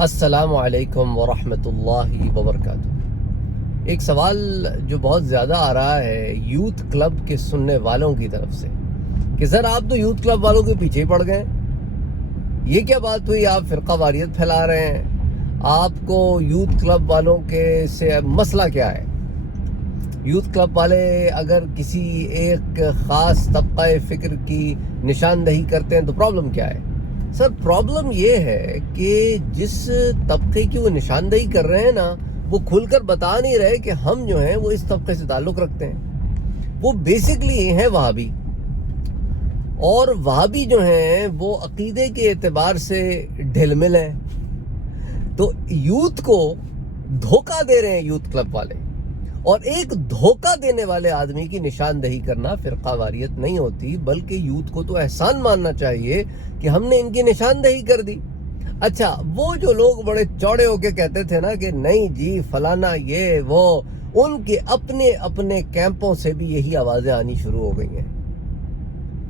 السلام علیکم ورحمۃ اللہ وبرکاتہ۔ ایک سوال جو بہت زیادہ آ رہا ہے یوتھ کلب کے سننے والوں کی طرف سے کہ سر آپ تو یوتھ کلب والوں کے پیچھے پڑ گئے، یہ کیا بات ہوئی؟ آپ فرقہ واریت پھیلا رہے ہیں، آپ کو یوتھ کلب والوں کے سے مسئلہ کیا ہے؟ یوتھ کلب والے اگر کسی ایک خاص طبقہ فکر کی نشاندہی کرتے ہیں تو پرابلم کیا ہے؟ سر پرابلم یہ ہے کہ جس طبقے کی وہ نشاندہی کر رہے ہیں نا، وہ کھل کر بتا نہیں رہے کہ ہم جو ہیں وہ اس طبقے سے تعلق رکھتے ہیں۔ وہ بیسکلی ہیں وہابی، اور وہابی جو ہیں وہ عقیدے کے اعتبار سے ڈھل مل ہیں، تو یوتھ کو دھوکہ دے رہے ہیں یوتھ کلب والے۔ اور ایک دھوکہ دینے والے آدمی کی نشاندہی کرنا فرقہ واریت نہیں ہوتی، بلکہ یوتھ کو تو احسان ماننا چاہیے کہ ہم نے ان کی نشاندہی کر دی۔ اچھا، وہ جو لوگ بڑے چوڑے ہو کے کہتے تھے نا کہ نہیں جی فلانا یہ وہ، ان کے اپنے اپنے کیمپوں سے بھی یہی آوازیں آنی شروع ہو گئی ہیں۔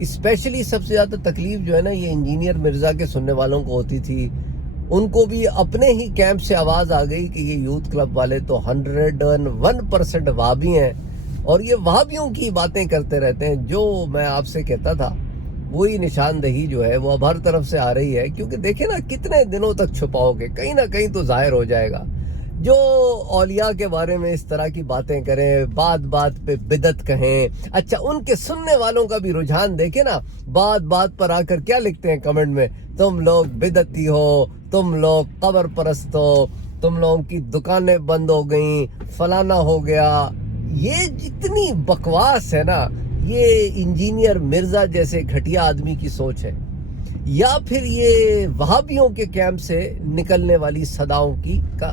اسپیشلی سب سے زیادہ تکلیف جو ہے نا یہ انجینئر مرزا کے سننے والوں کو ہوتی تھی، ان کو بھی اپنے ہی کیمپ سے آواز آ گئی کہ یہ یوتھ کلب والے تو 101% وہابی ہیں، اور یہ وہابیوں کی باتیں کرتے رہتے ہیں۔ جو میں آپ سے کہتا تھا وہی نشاندہی جو ہے وہ اب ہر طرف سے آ رہی ہے، کیونکہ دیکھیں نا کتنے دنوں تک چھپاؤ گے، کہیں نہ کہیں تو ظاہر ہو جائے گا۔ جو اولیاء کے بارے میں اس طرح کی باتیں کریں، بات بات پہ بدعت کہیں، اچھا ان کے سننے والوں کا بھی رجحان دیکھیں نا، بات بات پر آ کر کیا لکھتے ہیں کمنٹ میں؟ تم لوگ بدعتی ہو، تم لوگ قبر پرست ہو، تم لوگوں کی دکانیں بند ہو گئیں، فلانا ہو گیا۔ یہ جتنی بکواس ہے نا، یہ انجینئر مرزا جیسے گھٹیا آدمی کی سوچ ہے، یا پھر یہ وہابیوں کے کیمپ سے نکلنے والی صداؤں کی کا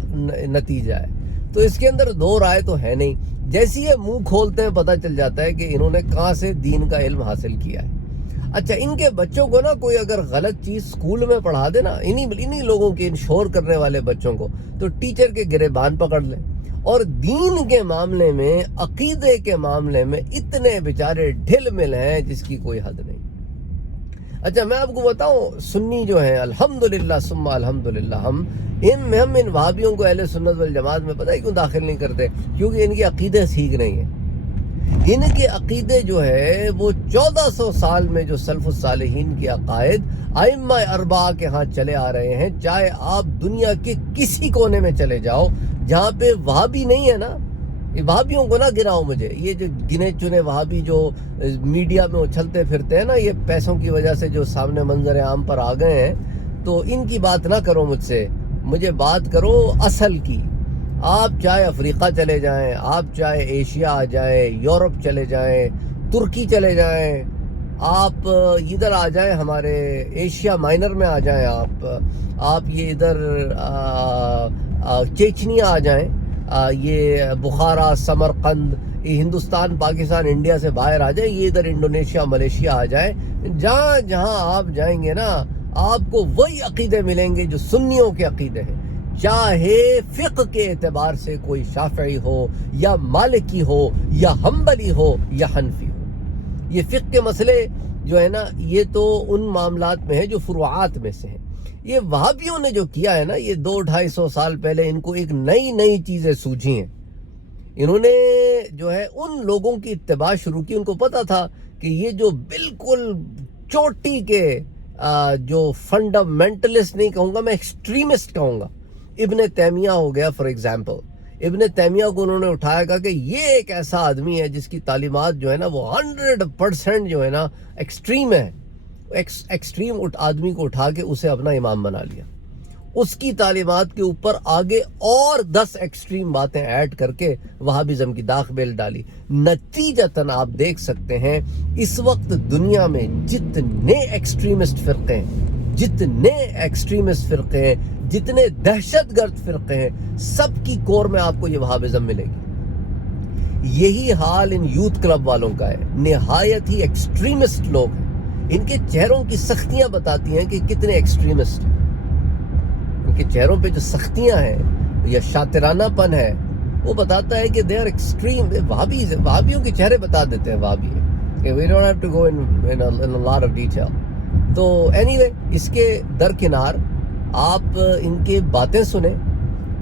نتیجہ ہے۔ تو اس کے اندر دو رائے تو ہے نہیں، جیسی یہ منہ کھولتے ہیں پتہ چل جاتا ہے کہ انہوں نے کہاں سے دین کا علم حاصل کیا ہے۔ اچھا، ان کے بچوں کو نا کوئی اگر غلط چیز سکول میں پڑھا دے نا، انہی لوگوں کے انشور کرنے والے بچوں کو، تو ٹیچر کے گریبان پکڑ لیں۔ اور دین کے معاملے میں، عقیدے کے معاملے میں اتنے بیچارے ڈھل مل ہیں جس کی کوئی حد نہیں۔ اچھا، میں آپ کو بتاؤں، سنی جو ہیں الحمدللہ ثم الحمدللہ، ہم ان وہابیوں کو اہل سنت والجماعت میں پتہ ہی کیوں داخل نہیں کرتے؟ کیونکہ ان کے عقیدے ٹھیک نہیں ہیں۔ ان کے عقیدے جو ہے وہ 1400 سال میں جو سلف الصالحین کے عقائد ائمہ اربعہ کے ہاں چلے آ رہے ہیں، چاہے آپ دنیا کے کسی کونے میں چلے جاؤ جہاں پہ وہابی نہیں ہے نا، یہ وہابیوں کو نہ گراؤ مجھے، یہ جو گنے چنے وہابی جو میڈیا میں اچھلتے پھرتے ہیں نا، یہ پیسوں کی وجہ سے جو سامنے منظر عام پر آ گئے ہیں، تو ان کی بات نہ کرو مجھ سے، مجھے بات کرو اصل کی۔ آپ چاہے افریقہ چلے جائیں، آپ چاہے ایشیا آ جائیں، یورپ چلے جائیں، ترکی چلے جائیں، آپ ادھر آ جائیں، ہمارے ایشیا مائنر میں آ جائیں، آپ یہ ادھر چیچنیا آ جائیں، یہ بخارا، سمرقند، یہ ہندوستان، پاکستان، انڈیا سے باہر آ جائیں، یہ ادھر انڈونیشیا، ملیشیا آ جائیں، جہاں جہاں آپ جائیں گے نا، آپ کو وہی عقیدے ملیں گے جو سنیوں کے عقیدے ہیں، چاہے فقہ کے اعتبار سے کوئی شافعی ہو یا مالکی ہو یا حنبلی ہو یا حنفی ہو۔ یہ فقہ کے مسئلے جو ہے نا، یہ تو ان معاملات میں ہے جو فروعات میں سے ہیں۔ یہ وہابیوں نے جو کیا ہے نا، یہ 200-250 سال پہلے ان کو ایک نئی چیزیں سوجھی ہیں۔ انہوں نے جو ہے ان لوگوں کی اتباع شروع کی، ان کو پتا تھا کہ یہ جو بالکل چوٹی کے جو فنڈامنٹلسٹ نہیں کہوں گا میں، ایکسٹریمسٹ کہوں گا، ابن تیمیہ ہو گیا فار ایگزامپل۔ ابن تیمیہ کو انہوں نے اٹھایا، کہا کہ یہ ایک ایسا آدمی ہے جس کی تعلیمات جو ہے نا وہ 100% جو ہے نا ایکسٹریم ہے۔ ایکسٹریم آدمی کو اٹھا کے اسے اپنا امام بنا لیا، اس کی تعلیمات کے اوپر آگے اور 10 ایکسٹریم باتیں ایڈ کر کے وہابزم کی داغ بیل ڈالی۔ نتیجتاً آپ دیکھ سکتے ہیں اس وقت دنیا میں جتنے ایکسٹریمسٹ فرقے ہیں، جتنے دہشت گرد فرقے ہیں، سب کی کور میں آپ کو یہ وہابزم ملے گی۔ یہی حال ان یوتھ کلب والوں کا ہے، نہایت ہی ایکسٹریمسٹ لوگ ہیں۔ ان کے چہروں کی سختیاں بتاتی ہیں کہ کتنے ایکسٹریمسٹ ہیں۔ ان کے چہروں پہ جو سختیاں ہیں یا شاطرانہ پن ہے، وہ بتاتا ہے کہ دے آر ایکسٹریم۔ وہابیوں کے چہرے بتا دیتے ہیں وہابی ہیں۔ We don't have to go in a lot of detail۔ تو anyway، اس کے درکنار آپ ان کی باتیں سنیں،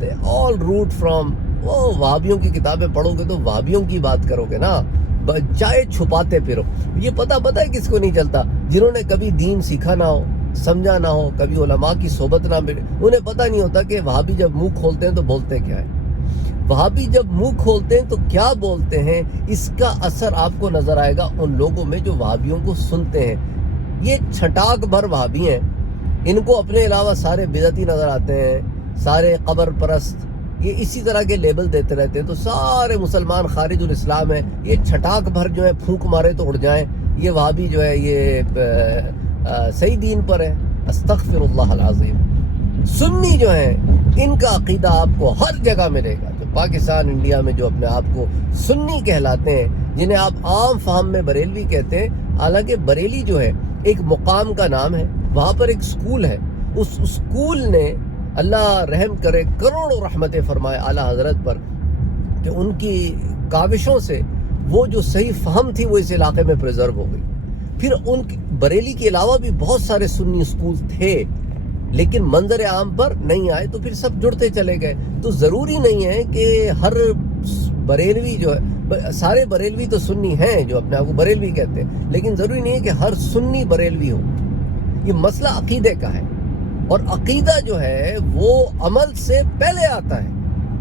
دے آل روٹ فرام، وہ وہابیوں کی کتابیں پڑھو گے تو وہابیوں کی بات کرو گے نا، چائے چھپاتے پھرو. یہ پتہ ہے کس کو نہیں چلتا؟ جنہوں نے کبھی دین سیکھا نہ ہو، سمجھا نہ ہو، کبھی علماء کی صحبت نہ ملے، انہیں پتہ نہیں ہوتا کہ وہابی جب منہ کھولتے ہیں تو بولتے کیا ہے. وہابی جب منہ کھولتے ہیں تو کیا بولتے ہیں، اس کا اثر آپ کو نظر آئے گا ان لوگوں میں جو وہابیوں کو سنتے ہیں. یہ چھٹاک بھر وہابی ہیں، ان کو اپنے علاوہ سارے بدعتی نظر آتے ہیں، سارے قبر پرست، یہ اسی طرح کے لیبل دیتے رہتے ہیں. تو سارے مسلمان خارج الاسلام ہیں. یہ چھٹاک بھر جو ہے پھونک مارے تو اڑ جائیں، یہ وہابی جو ہے یہ صحیح دین پر ہے. استغفر اللہ العظیم. سنی جو ہیں ان کا عقیدہ آپ کو ہر جگہ ملے گا. جو پاکستان انڈیا میں جو اپنے آپ کو سنی کہلاتے ہیں، جنہیں آپ عام فہم میں بریلوی کہتے ہیں، حالانکہ بریلی جو ہے ایک مقام کا نام ہے، وہاں پر ایک سکول ہے. اس سکول نے اللہ رحم کرے، کروڑوں رحمتیں فرمائے اعلیٰ حضرت پر، کہ ان کی کاوشوں سے وہ جو صحیح فہم تھی وہ اس علاقے میں پریزرو ہو گئی. پھر ان کی بریلی کے علاوہ بھی بہت سارے سنی سکول تھے لیکن منظر عام پر نہیں آئے، تو پھر سب جڑتے چلے گئے. تو ضروری نہیں ہے کہ ہر بریلوی جو ہے، سارے بریلوی تو سنی ہیں جو اپنے آپ کو بریلوی کہتے ہیں، لیکن ضروری نہیں ہے کہ ہر سنی بریلوی ہو. یہ مسئلہ عقیدے کا ہے، اور عقیدہ جو ہے وہ عمل سے پہلے آتا ہے.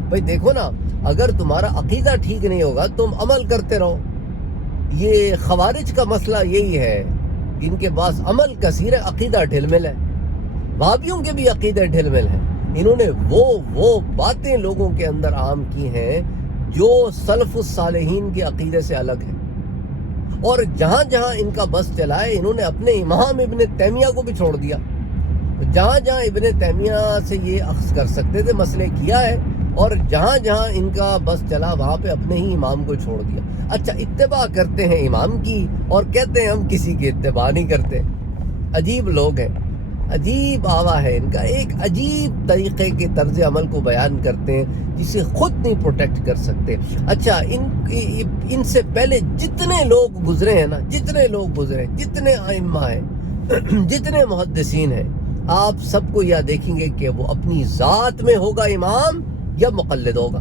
بھائی دیکھو نا، اگر تمہارا عقیدہ ٹھیک نہیں ہوگا تم عمل کرتے رہو. یہ خوارج کا مسئلہ یہی ہے، ان کے پاس عمل کثیر ہے، عقیدہ ڈھلمل ہے. وہابیوں کے بھی عقیدے ڈھلمل ہیں. انہوں نے وہ باتیں لوگوں کے اندر عام کی ہیں جو سلف الصالحین کے عقیدے سے الگ ہیں. اور جہاں جہاں ان کا بس چلا ہے، انہوں نے اپنے امام ابن تیمیہ کو بھی چھوڑ دیا. جہاں جہاں ابن تیمیہ سے یہ اخذ کر سکتے تھے مسئلے کیا ہے، اور جہاں جہاں ان کا بس چلا وہاں پہ اپنے ہی امام کو چھوڑ دیا. اچھا، اتباع کرتے ہیں امام کی اور کہتے ہیں ہم کسی کی اتباع نہیں کرتے. عجیب لوگ ہیں، عجیب آوا ہے ان کا، ایک عجیب طریقے کے طرز عمل کو بیان کرتے ہیں جسے خود نہیں پروٹیکٹ کر سکتے. اچھا، ان سے پہلے جتنے لوگ گزرے ہیں نا، جتنے لوگ گزرے، جتنے ائمہ ہیں، جتنے محدثین ہیں، آپ سب کو یہ دیکھیں گے کہ وہ اپنی ذات میں ہوگا امام یا مقلد ہوگا.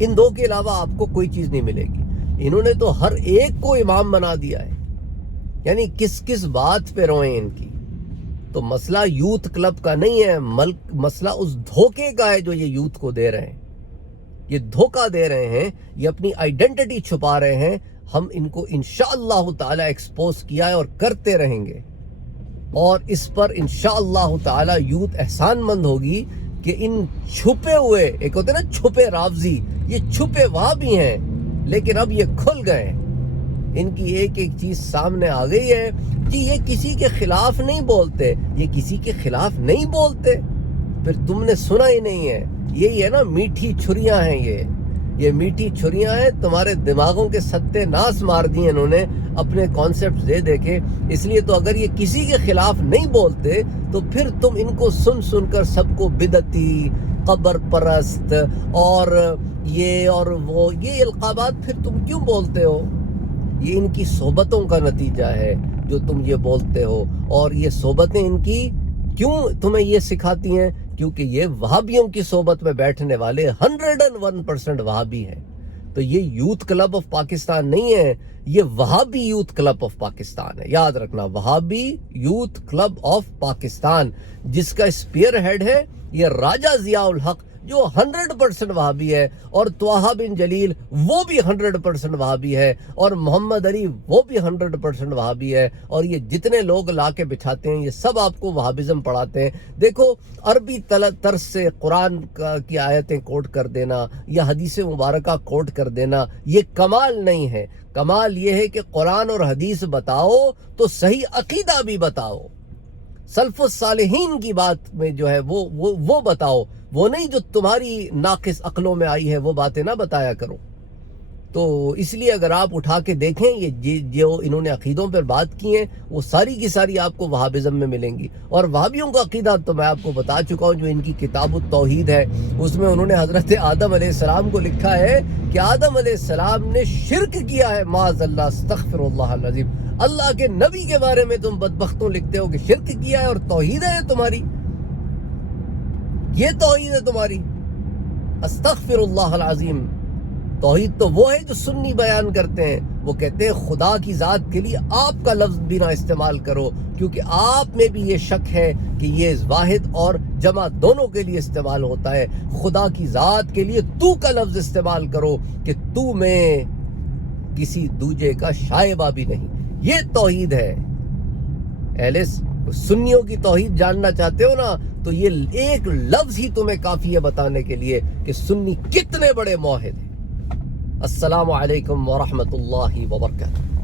ان دو کے علاوہ آپ کو کوئی چیز نہیں ملے گی. انہوں نے تو ہر ایک کو امام بنا دیا ہے. یعنی کس بات پہ روئیں ان کی. تو مسئلہ یوتھ کلب کا نہیں ہے، مسئلہ اس دھوکے کا ہے جو یہ یوتھ کو دے رہے ہیں. یہ دھوکہ دے رہے ہیں، یہ اپنی آئیڈینٹی چھپا رہے ہیں. ہم ان کو انشاءاللہ تعالی ایکسپوز کیا ہے اور کرتے رہیں گے، اور اس پر انشاءاللہ تعالی یوتھ احسان مند ہوگی کہ ان چھپے ہوئے، ایک ہوتے ہیں نا چھپے رافضی، یہ چھپے وہاں بھی ہیں لیکن اب یہ کھل گئے. ان کی ایک ایک چیز سامنے آ گئی ہے کہ یہ کسی کے خلاف نہیں بولتے، یہ کسی کے خلاف نہیں بولتے. پھر تم نے سنا ہی نہیں ہے. یہی ہے نا، میٹھی چھریاں ہیں یہ میٹھی چھریاں ہیں. تمہارے دماغوں کے ستے ناس مار دیے انہوں نے اپنے کانسیپٹ دے دیکھے. اس لیے تو اگر یہ کسی کے خلاف نہیں بولتے تو پھر تم ان کو سن کر سب کو بدعتی، قبر پرست اور یہ اور وہ، یہ القابات پھر تم کیوں بولتے ہو؟ یہ ان کی صحبتوں کا نتیجہ ہے جو تم یہ بولتے ہو. اور یہ صحبتیں ان کی کیوں تمہیں یہ سکھاتی ہیں؟ کیونکہ یہ وہابیوں کی صحبت میں بیٹھنے والے 101% وہابی ہیں. تو یہ یوتھ کلب آف پاکستان نہیں ہے، یہ وہابی یوتھ کلب آف پاکستان ہے. یاد رکھنا، وہابی یوتھ کلب آف پاکستان، جس کا اسپیئر ہیڈ ہے یہ راجہ ضیاء الحق، جو 100% وہابی ہے، اور طٰہٰ بن جلیل وہ بھی 100% وہابی ہے، اور محمد علی وہ بھی 100% وہابی ہے. اور یہ جتنے لوگ لا کے بچھاتے ہیں یہ سب آپ کو وہابزم پڑھاتے ہیں. دیکھو، عربی طرز سے قرآن کی آیتیں کوٹ کر دینا یا حدیث مبارکہ کوٹ کر دینا یہ کمال نہیں ہے. کمال یہ ہے کہ قرآن اور حدیث بتاؤ تو صحیح عقیدہ بھی بتاؤ. سلف الصالحین کی بات میں جو ہے وہ بتاؤ، وہ نہیں جو تمہاری ناقص عقلوں میں آئی ہے وہ باتیں نہ بتایا کرو. تو اس لیے اگر آپ اٹھا کے دیکھیں یہ جو انہوں نے عقیدوں پر بات کی ہیں وہ ساری کی ساری آپ کو وہابزم میں ملیں گی. اور وہابیوں کا عقیدہ تو میں آپ کو بتا چکا ہوں، جو ان کی کتاب التوحید ہے اس میں انہوں نے حضرت آدم علیہ السلام کو لکھا ہے کہ آدم علیہ السلام نے شرک کیا ہے. معاذ اللہ، استغفر اللہ العظیم. اللہ کے نبی کے بارے میں تم بدبختوں لکھتے ہو کہ شرک کیا ہے اور توحید ہے تمہاری. یہ توحید ہے تمہاری؟ استغفر اللہ العظیم. توحید تو وہ ہے جو سنی بیان کرتے ہیں. وہ کہتے ہیں خدا کی ذات کے لیے آپ کا لفظ بھی نہ استعمال کرو، کیونکہ آپ میں بھی یہ شک ہے کہ یہ واحد اور جمع دونوں کے لیے استعمال ہوتا ہے. خدا کی ذات کے لیے تو کا لفظ استعمال کرو کہ تو میں کسی دوجے کا شائبہ بھی نہیں. یہ توحید ہے. اہل سنیوں کی توحید جاننا چاہتے ہو نا، تو یہ ایک لفظ ہی تمہیں کافی ہے بتانے کے لیے کہ سنی کتنے بڑے موحد ہیں. السلام علیکم ورحمۃ اللہ وبرکاتہ.